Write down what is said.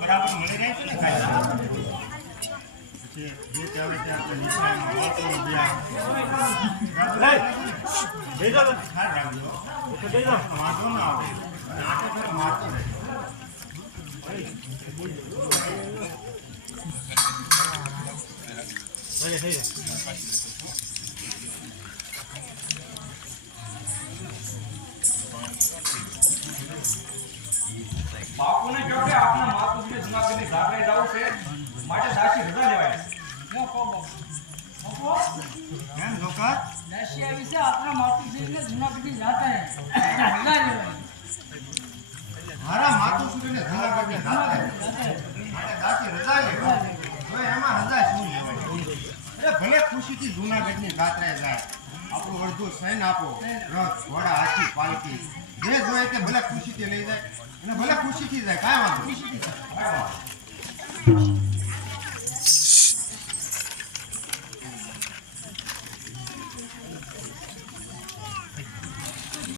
બરાબર મળી રહે છે ને જે કહેવાય છે આપણે નિશાળમાં વાંધો ના આવે અને આટો મારતો રહે. બાપુને કહો કે આપના માતુશ્રી જુનાગઢની જાત્રાએ જવું છે માટે દાસી રજા લેવાય. કેમ જોકા દાસી આવી છે આપના માતુશ્રીને જુનાગઢની જાત્રાએ રજા લેવાય. મારા માતુશ્રીને જુનાગઢની જાત્રાએ માટે દાસી રજા લેવાય. હવે એમાં રજા શું લેવાય? અરે ભલે ખુશીથી જુનાગઢની જાત્રાએ જાય, આપણું અડધું સૈન આપો, રથ ઘોડા હાથી પાલકી જે જોઈએ તે ભલે ખુશીથી લઈ જાય અને ભલે ખુશીથી જાય, કાંઈ વાંધો નહીં.